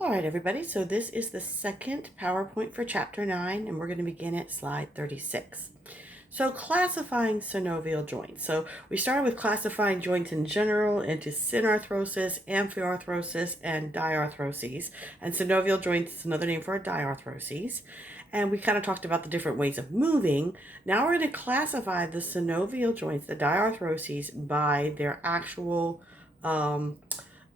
All right, everybody, so this is the second PowerPoint for Chapter 9, and we're going to begin at slide 36. So classifying synovial joints. So we started with classifying joints in general into synarthrosis, amphiarthrosis, and diarthroses. And synovial joints is another name for diarthroses. And we kind of talked about the different ways of moving. Now we're going to classify the synovial joints, the diarthroses, by their actual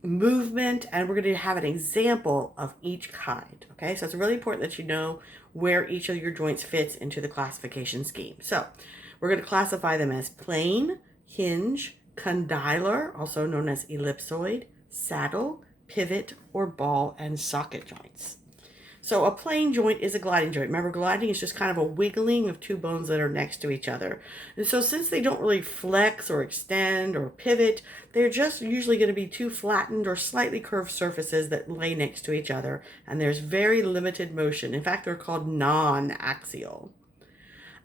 movement, and we're going to have an example of each kind. Okay, so it's really important that you know where each of your joints fits into the classification scheme. So we're going to classify them as plane, hinge, condylar, also known as ellipsoid, saddle, pivot, or ball and socket joints. So a plane joint is a gliding joint. Remember, gliding is just kind of a wiggling of two bones that are next to each other. And so since they don't really flex or extend or pivot, they're just usually going to be two flattened or slightly curved surfaces that lay next to each other. And there's very limited motion. In fact, they're called non-axial.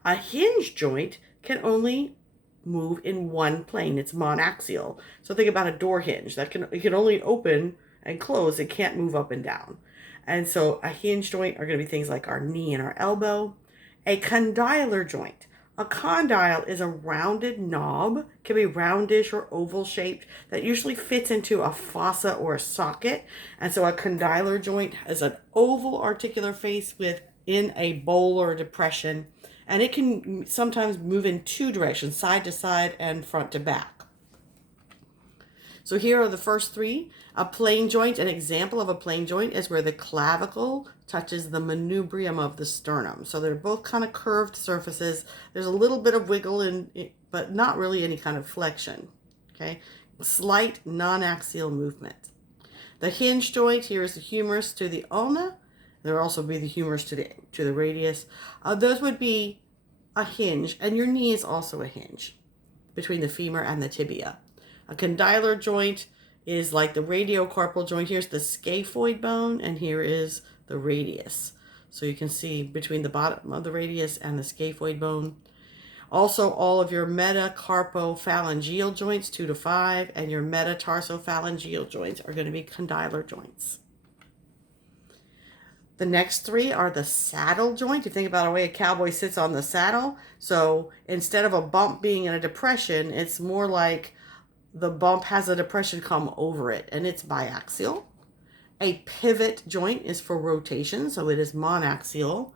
A hinge joint can only move in one plane. It's monaxial. So think about a door hinge. It can only open and close. It can't move up and down. And so a hinge joint are going to be things like our knee and our elbow. A condylar joint. A condyle is a rounded knob, can be roundish or oval shaped, that usually fits into a fossa or a socket. And so a condylar joint is an oval articular face within a bowl or depression. And it can sometimes move in two directions, side to side and front to back. So here are the first three. A plane joint, an example of a plane joint is where the clavicle touches the manubrium of the sternum. So they're both kind of curved surfaces. There's a little bit of wiggle in it, but not really any kind of flexion. Okay, slight non-axial movement. The hinge joint, here is the humerus to the ulna. There will also be the humerus to the radius. Those would be a hinge, and your knee is also a hinge between the femur and the tibia. A condylar joint is like the radiocarpal joint. Here's the scaphoid bone, and here is the radius. So you can see between the bottom of the radius and the scaphoid bone. Also, all of your metacarpophalangeal joints, 2 to 5, and your metatarsophalangeal joints are going to be condylar joints. The next three are the saddle joint. You think about the way a cowboy sits on the saddle. So instead of a bump being in a depression, it's more like the bump has a depression come over it, and it's biaxial. A pivot joint is for rotation, so it is monaxial.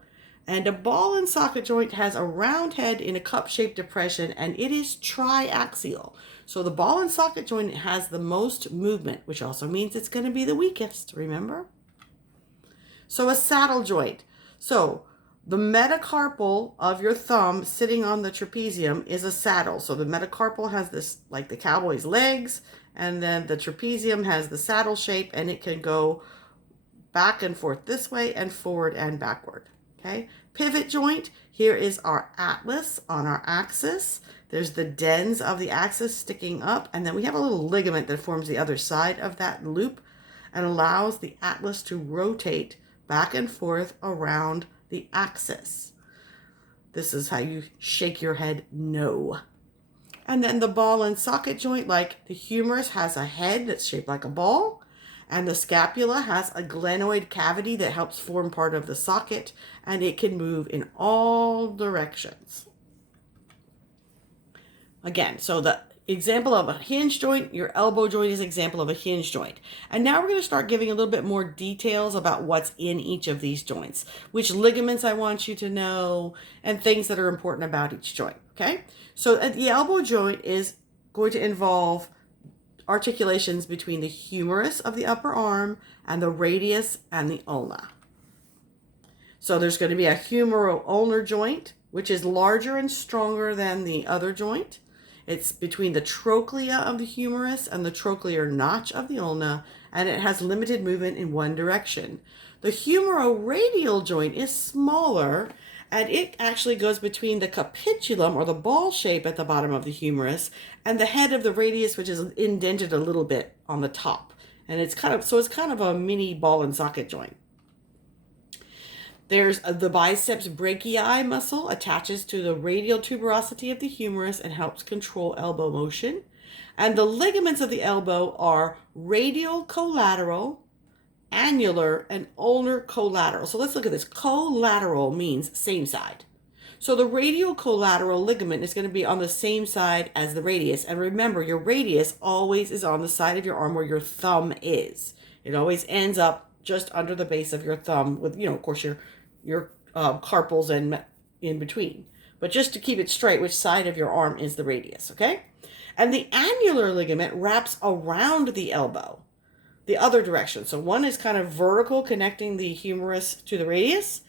And a ball and socket joint has a round head in a cup-shaped depression, and it is triaxial. So the ball and socket joint has the most movement, which also means it's going to be the weakest, remember? So a saddle joint. So the metacarpal of your thumb sitting on the trapezium is a saddle. So the metacarpal has this, like the cowboy's legs, and then the trapezium has the saddle shape, and it can go back and forth this way and forward and backward. Okay, pivot joint, here is our atlas on our axis. There's the dens of the axis sticking up, and then we have a little ligament that forms the other side of that loop and allows the atlas to rotate back and forth around the axis. This is how you shake your head no. And then the ball and socket joint, like the humerus has a head that's shaped like a ball, and the scapula has a glenoid cavity that helps form part of the socket, and it can move in all directions. Again, so the example of a hinge joint, your elbow joint is an example of a hinge joint. And now we're going to start giving a little bit more details about what's in each of these joints, which ligaments I want you to know, and things that are important about each joint, okay? So the elbow joint is going to involve articulations between the humerus of the upper arm and the radius and the ulna. So there's going to be a humero-ulnar joint, which is larger and stronger than the other joint. It's between the trochlea of the humerus and the trochlear notch of the ulna, and it has limited movement in one direction. The humeroradial joint is smaller, and it actually goes between the capitulum, or the ball shape at the bottom of the humerus, and the head of the radius, which is indented a little bit on the top. And it's kind of a mini ball and socket joint. There's the biceps brachii muscle attaches to the radial tuberosity of the humerus and helps control elbow motion. And the ligaments of the elbow are radial collateral, annular and ulnar collateral. So let's look at this. Collateral means same side. So the radial collateral ligament is going to be on the same side as the radius. And remember, your radius always is on the side of your arm where your thumb is. It always ends up just under the base of your thumb with, of course, your carpals and in between. But just to keep it straight, which side of your arm is the radius, okay? And the annular ligament wraps around the elbow, the other direction. So one is kind of vertical, connecting the humerus to the radius.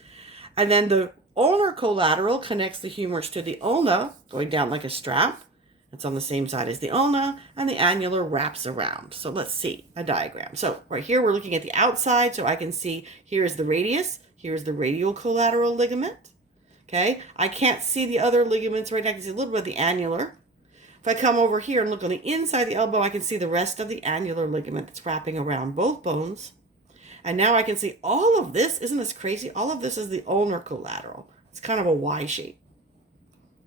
And then the ulnar collateral connects the humerus to the ulna, going down like a strap. It's on the same side as the ulna, and the annular wraps around. So let's see a diagram. So right here, we're looking at the outside, so I can see here is the radius, here's the radial collateral ligament. Okay, I can't see the other ligaments right now. I can see a little bit of the annular. If I come over here and look on the inside of the elbow, I can see the rest of the annular ligament that's wrapping around both bones. And now I can see all of this. Isn't this crazy? All of this is the ulnar collateral. It's kind of a Y shape.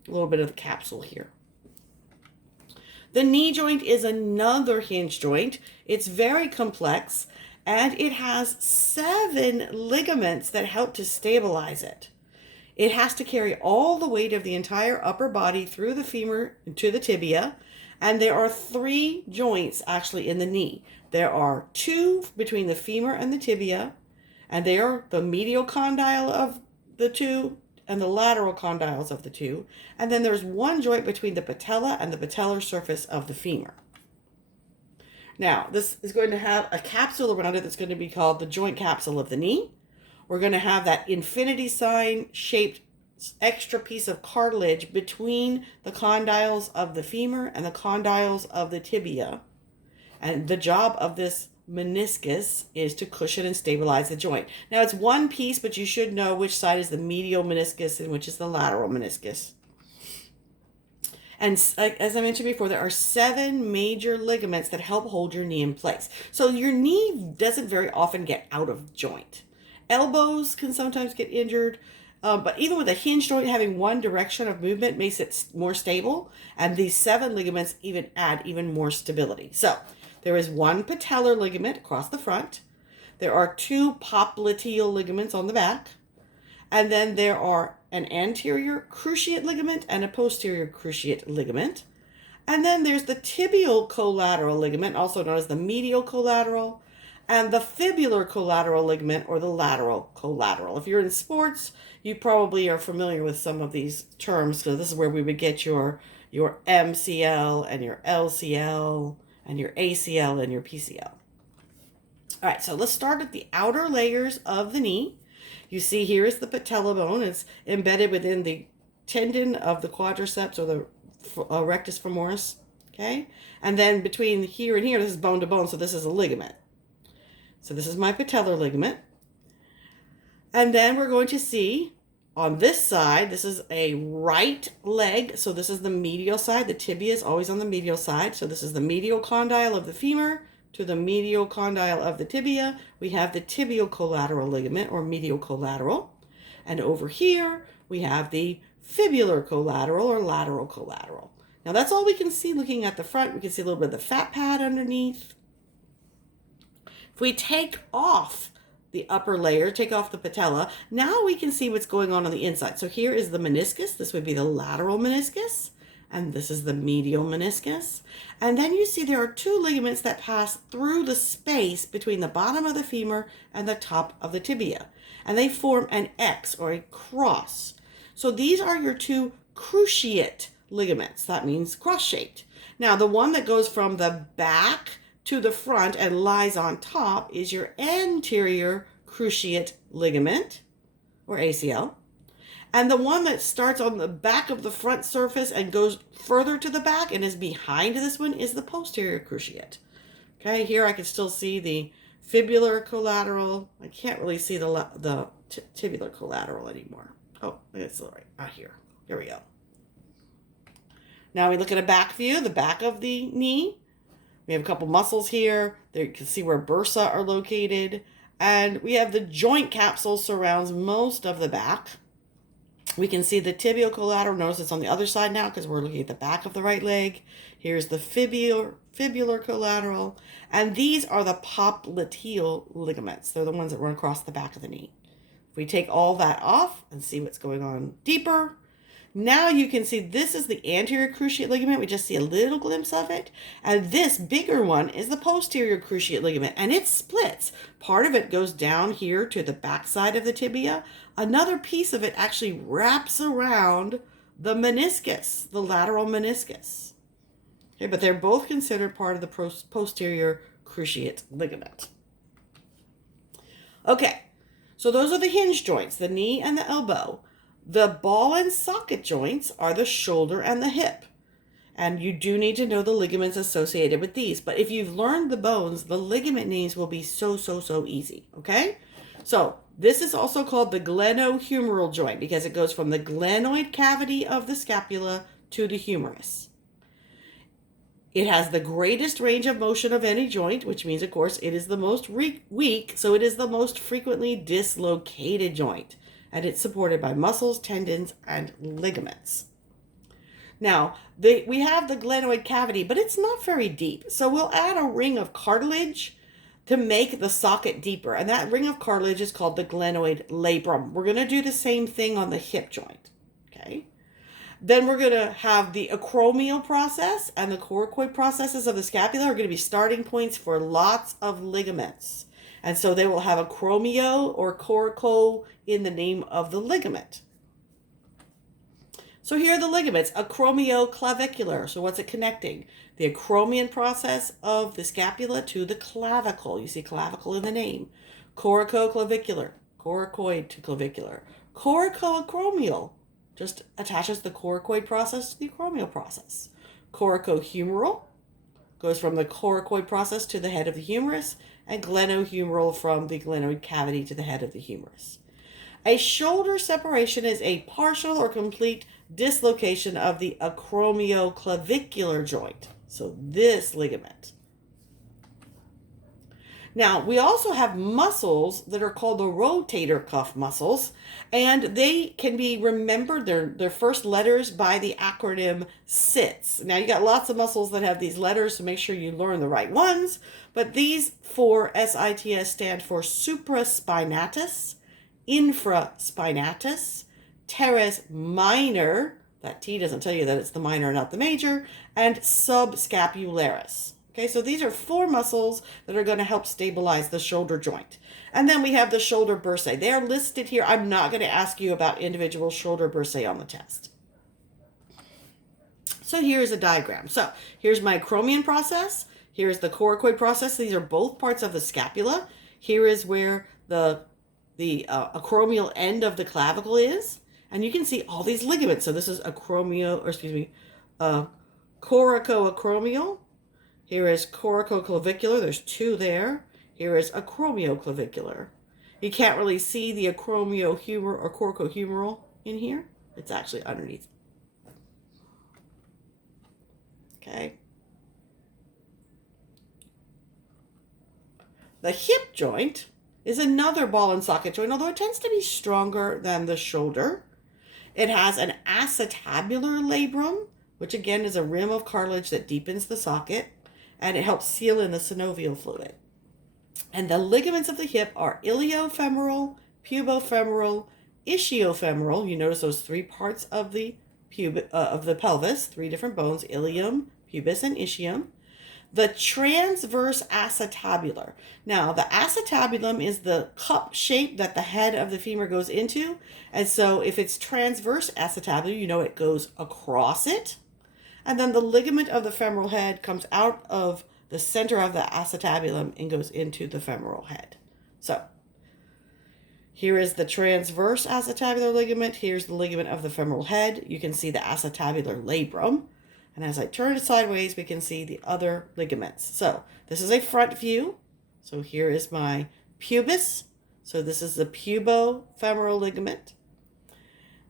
A little bit of the capsule here. The knee joint is another hinge joint. It's very complex, and it has 7 ligaments that help to stabilize it. It has to carry all the weight of the entire upper body through the femur to the tibia, and there are 3 joints actually in the knee. There are 2 between the femur and the tibia, and they are the medial condyle of the 2 and the lateral condyles of the 2. And then there's 1 joint between the patella and the patellar surface of the femur. Now, this is going to have a capsule around it that's going to be called the joint capsule of the knee. We're going to have that infinity sign shaped extra piece of cartilage between the condyles of the femur and the condyles of the tibia. And the job of this meniscus is to cushion and stabilize the joint. Now it's one piece, but you should know which side is the medial meniscus and which is the lateral meniscus. And as I mentioned before, there are 7 major ligaments that help hold your knee in place. So your knee doesn't very often get out of joint. Elbows can sometimes get injured, but even with a hinge joint, having one direction of movement makes it more stable. And these 7 ligaments even add even more stability. So there is 1 patellar ligament across the front. There are 2 popliteal ligaments on the back. And then there are an anterior cruciate ligament and a posterior cruciate ligament. And then there's the tibial collateral ligament, also known as the medial collateral, and the fibular collateral ligament, or the lateral collateral. If you're in sports, you probably are familiar with some of these terms. So this is where we would get your MCL and your LCL and your ACL and your PCL. All right, so let's start at the outer layers of the knee. You see here is the patella bone. It's embedded within the tendon of the quadriceps or the rectus femoris, okay? And then between here and here, this is bone to bone, so this is a ligament. So this is my patellar ligament. And then we're going to see on this side, this is a right leg. So this is the medial side. The tibia is always on the medial side. So this is the medial condyle of the femur to the medial condyle of the tibia. We have the tibial collateral ligament, or medial collateral. And over here, we have the fibular collateral or lateral collateral. Now that's all we can see looking at the front. We can see a little bit of the fat pad underneath. If we take off the upper layer, take off the patella, now we can see what's going on the inside. So here is the meniscus. This would be the lateral meniscus, and this is the medial meniscus. And then you see there are 2 ligaments that pass through the space between the bottom of the femur and the top of the tibia, and they form an X, or a cross. So these are your 2 cruciate ligaments. That means cross-shaped. Now the one that goes from the back to the front and lies on top is your anterior cruciate ligament, or ACL. And the one that starts on the back of the front surface and goes further to the back and is behind this one is the posterior cruciate. Okay, here I can still see the fibular collateral. I can't really see the tibular collateral anymore. Oh, it's all right out here. Here we go. Now we look at a back view, the back of the knee. We have a couple muscles here. There you can see where bursa are located. And we have the joint capsule surrounds most of the back. We can see the tibial collateral. Notice it's on the other side now because we're looking at the back of the right leg. Here's the fibular collateral. And these are the popliteal ligaments. They're the ones that run across the back of the knee. If we take all that off and see what's going on deeper, now you can see this is the anterior cruciate ligament. We just see a little glimpse of it. And this bigger one is the posterior cruciate ligament, and it splits. Part of it goes down here to the backside of the tibia. Another piece of it actually wraps around the meniscus, the lateral meniscus. Okay, but they're both considered part of the posterior cruciate ligament. Okay, so those are the hinge joints, the knee and the elbow. The ball and socket joints are the shoulder and the hip. And you do need to know the ligaments associated with these. But if you've learned the bones, the ligament names will be so easy, okay? So this is also called the glenohumeral joint because it goes from the glenoid cavity of the scapula to the humerus. It has the greatest range of motion of any joint, which means, of course, it is the most weak, so it is the most frequently dislocated joint. And it's supported by muscles, tendons, and ligaments. Now, we have the glenoid cavity, but it's not very deep. So we'll add a ring of cartilage to make the socket deeper. And that ring of cartilage is called the glenoid labrum. We're going to do the same thing on the hip joint. Okay. Then we're going to have the acromial process and the coracoid processes of the scapula are going to be starting points for lots of ligaments. And so they will have acromio or coraco in the name of the ligament. So here are the ligaments, acromioclavicular. So what's it connecting? The acromion process of the scapula to the clavicle. You see clavicle in the name. Coracoclavicular, coracoid to clavicular. Coracoacromial just attaches the coracoid process to the acromial process. Coracohumeral goes from the coracoid process to the head of the humerus, and glenohumeral from the glenoid cavity to the head of the humerus. A shoulder separation is a partial or complete dislocation of the acromioclavicular joint. So this ligament. Now, we also have muscles that are called the rotator cuff muscles, and they can be remembered, their first letters by the acronym SITS. Now, you got lots of muscles that have these letters, so make sure you learn the right ones, but these four SITS stand for supraspinatus, infraspinatus, teres minor, that T doesn't tell you that it's the minor, not the major, and subscapularis. Okay, so these are four muscles that are going to help stabilize the shoulder joint. And then we have the shoulder bursae. They are listed here. I'm not going to ask you about individual shoulder bursae on the test. So here's a diagram. So here's my acromion process. Here's the coracoid process. These are both parts of the scapula. Here is where the acromial end of the clavicle is. And you can see all these ligaments. So this is coracoacromial. Here is coracoclavicular. There's two there. Here is acromioclavicular. You can't really see the acromiohumeral or coracohumeral in here. It's actually underneath. Okay. The hip joint is another ball and socket joint, although it tends to be stronger than the shoulder. It has an acetabular labrum, which again is a rim of cartilage that deepens the socket, and it helps seal in the synovial fluid. And the ligaments of the hip are iliofemoral, pubofemoral, ischiofemoral. You notice those three parts of the pelvis, three different bones, ilium, pubis, and ischium. The transverse acetabular. Now, the acetabulum is the cup shape that the head of the femur goes into. And so if it's transverse acetabular, you know it goes across it. And then the ligament of the femoral head comes out of the center of the acetabulum and goes into the femoral head. So here is the transverse acetabular ligament. Here's the ligament of the femoral head. You can see the acetabular labrum. And as I turn it sideways, we can see the other ligaments. So this is a front view. So here is my pubis. So this is the pubofemoral ligament.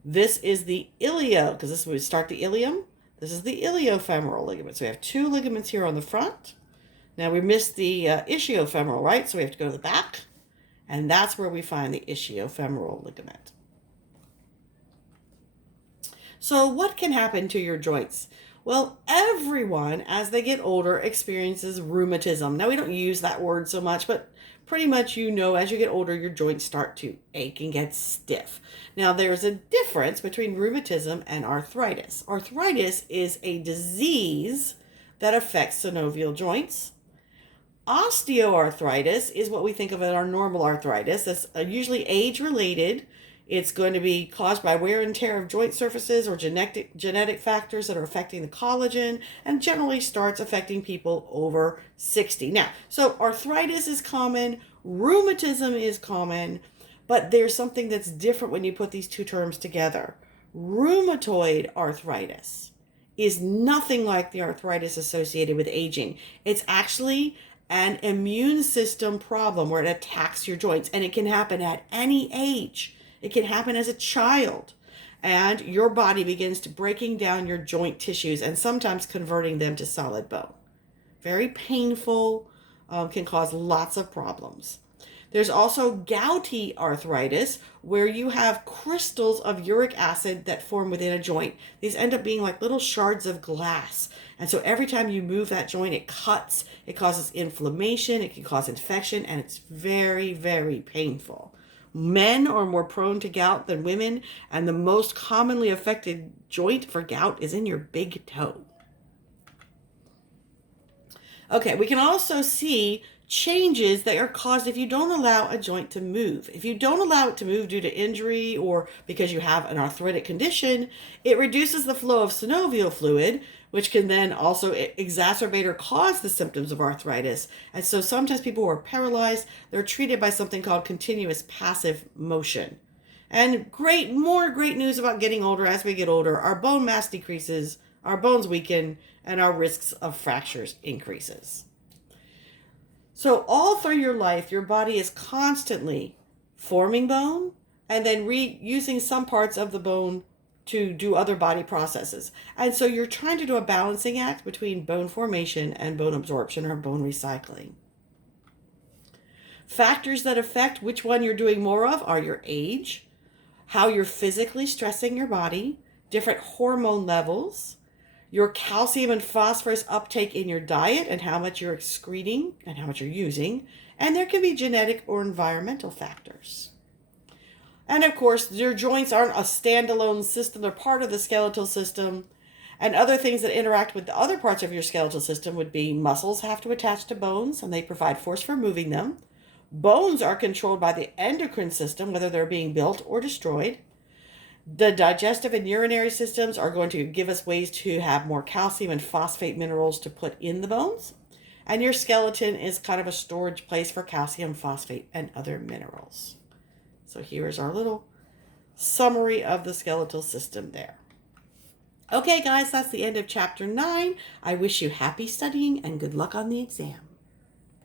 This is the ilio, because this is where we start the ilium. This is the iliofemoral ligament. So we have two ligaments here on the front. Now we missed the ischiofemoral, right? So we have to go to the back. And that's where we find the ischiofemoral ligament. So what can happen to your joints? Well, everyone, as they get older, experiences rheumatism. Now, we don't use that word so much, but pretty much as you get older, your joints start to ache and get stiff. Now, there's a difference between rheumatism and arthritis. Arthritis is a disease that affects synovial joints. Osteoarthritis is what we think of as our normal arthritis. That's usually age-related. It's going to be caused by wear and tear of joint surfaces or genetic factors that are affecting the collagen, and generally starts affecting people over 60. Now, so arthritis is common, rheumatism is common, but there's something that's different when you put these two terms together. Rheumatoid arthritis is nothing like the arthritis associated with aging. It's actually an immune system problem where it attacks your joints, and it can happen at any age. It can happen as a child, and your body begins to breaking down your joint tissues and sometimes converting them to solid bone. Very painful, can cause lots of problems. There's also gouty arthritis, where you have crystals of uric acid that form within a joint. These end up being like little shards of glass. And so every time you move that joint, it cuts, it causes inflammation, it can cause infection, and it's very, very painful. Men are more prone to gout than women, and the most commonly affected joint for gout is in your big toe. Okay, we can also see changes that are caused if you don't allow a joint to move. If you don't allow it to move due to injury or because you have an arthritic condition, it reduces the flow of synovial fluid, which can then also exacerbate or cause the symptoms of arthritis. And so sometimes people who are paralyzed, they're treated by something called continuous passive motion. And more great news about getting older. As we get older, our bone mass decreases, our bones weaken, and our risks of fractures increases. So all through your life, your body is constantly forming bone and then reusing some parts of the bone to do other body processes. And so you're trying to do a balancing act between bone formation and bone absorption or bone recycling. Factors that affect which one you're doing more of are your age, how you're physically stressing your body, different hormone levels, your calcium and phosphorus uptake in your diet and how much you're excreting and how much you're using, and there can be genetic or environmental factors. And of course, your joints aren't a standalone system, they're part of the skeletal system, and other things that interact with the other parts of your skeletal system would be muscles have to attach to bones and they provide force for moving them. Bones are controlled by the endocrine system, whether they're being built or destroyed. The digestive and urinary systems are going to give us ways to have more calcium and phosphate minerals to put in the bones. And your skeleton is kind of a storage place for calcium, phosphate, and other minerals. So here's our little summary of the skeletal system there. Okay, guys, that's the end of chapter 9. I wish you happy studying and good luck on the exam.